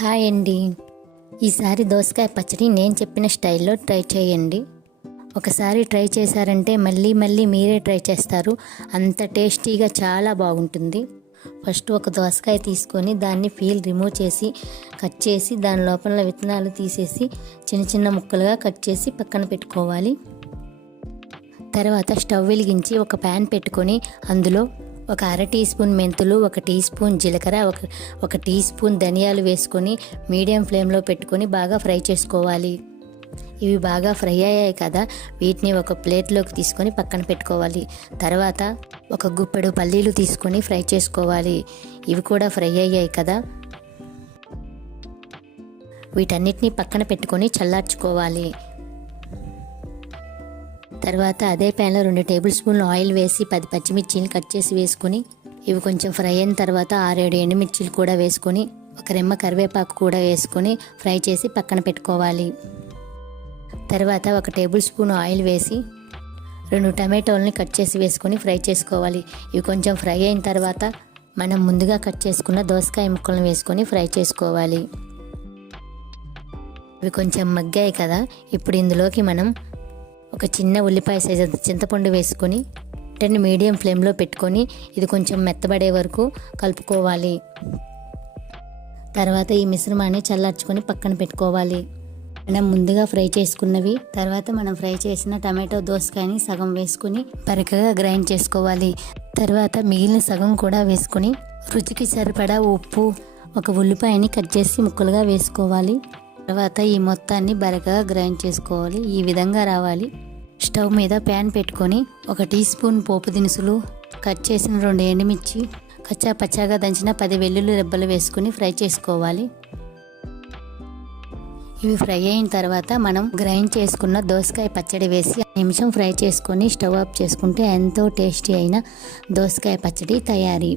Hi అండి. ఈసారి దోసకాయ పచ్చడి నేను చెప్పిన స్టైల్లో ట్రై చేయండి. ఒకసారి ట్రై చేశారంటే మళ్ళీ మళ్ళీ మీరే ట్రై చేస్తారు. అంత టేస్టీగా చాలా బాగుంటుంది. ఫస్ట్ ఒక దోసకాయ తీసుకొని దాన్ని పీల్ రిమూవ్ చేసి కట్ చేసి దాని లోపల విత్తనాలు తీసేసి చిన్న చిన్న ముక్కలుగా కట్ చేసి పక్కన పెట్టుకోవాలి. తర్వాత స్టవ్ వెలిగించి ఒక ప్యాన్ పెట్టుకొని అందులో ఒక అర టీ స్పూన్ మెంతులు ఒక టీ స్పూన్ జీలకర్ర ఒక ఒక టీ స్పూన్ ధనియాలు వేసుకొని మీడియం ఫ్లేమ్లో పెట్టుకొని బాగా ఫ్రై చేసుకోవాలి. ఇవి బాగా ఫ్రై అయ్యాయి కదా వీటిని ఒక ప్లేట్లోకి తీసుకొని పక్కన పెట్టుకోవాలి. తర్వాత ఒక గుప్పెడు పల్లీలు తీసుకొని ఫ్రై చేసుకోవాలి. ఇవి కూడా ఫ్రై అయ్యాయి కదా. వీటన్నిటిని పక్కన పెట్టుకొని చల్లార్చుకోవాలి. తర్వాత అదే ప్యాన్లో రెండు టేబుల్ స్పూన్లు ఆయిల్ వేసి పది పచ్చిమిర్చిని కట్ చేసి వేసుకొని ఇవి కొంచెం ఫ్రై అయిన తర్వాత ఆరేడు ఎండుమిర్చిలు కూడా వేసుకొని ఒక రెమ్మ కరివేపాకు కూడా వేసుకొని ఫ్రై చేసి పక్కన పెట్టుకోవాలి. తర్వాత ఒక టేబుల్ స్పూన్ ఆయిల్ వేసి రెండు టమాటోలని కట్ చేసి వేసుకొని ఫ్రై చేసుకోవాలి. ఇవి కొంచెం ఫ్రై అయిన తర్వాత మనం ముందుగా కట్ చేసుకున్న దోసకాయ ముక్కలను వేసుకొని ఫ్రై చేసుకోవాలి. ఇవి కొంచెం మగ్గాయి కదా ఇప్పుడు ఇందులోకి మనం ఒక చిన్న ఉల్లిపాయ సైజ్ చింతపండు వేసుకొని టెన్ మీడియం ఫ్లేమ్లో పెట్టుకొని ఇది కొంచెం మెత్తబడే వరకు కలుపుకోవాలి. తర్వాత ఈ మిశ్రమాన్ని చల్లార్చుకొని పక్కన పెట్టుకోవాలి. మనం ముందుగా ఫ్రై చేసుకున్నవి తర్వాత మనం ఫ్రై చేసిన టమాటో దోసకాయని సగం వేసుకుని పరకగా గ్రైండ్ చేసుకోవాలి. తర్వాత మిగిలిన సగం కూడా వేసుకుని రుచికి సరిపడా ఉప్పు ఒక ఉల్లిపాయని కట్ చేసి ముక్కలుగా వేసుకోవాలి. తర్వాత ఈ మొత్తాన్ని బరకగా గ్రైండ్ చేసుకోవాలి. ఈ విధంగా రావాలి. స్టవ్ మీద ప్యాన్ పెట్టుకొని ఒక టీ స్పూన్ పోపు దినుసులు కట్ చేసిన రెండు ఎండుమిర్చి కచ్చా పచ్చాగా దంచిన పది వెల్లుల్లి రెబ్బలు వేసుకుని ఫ్రై చేసుకోవాలి. ఇవి ఫ్రై అయిన తర్వాత మనం గ్రైండ్ చేసుకున్న దోసకాయ పచ్చడి వేసి నిమిషం ఫ్రై చేసుకొని స్టవ్ ఆఫ్ చేసుకుంటే ఎంతో టేస్టీ అయిన దోసకాయ పచ్చడి తయారీ.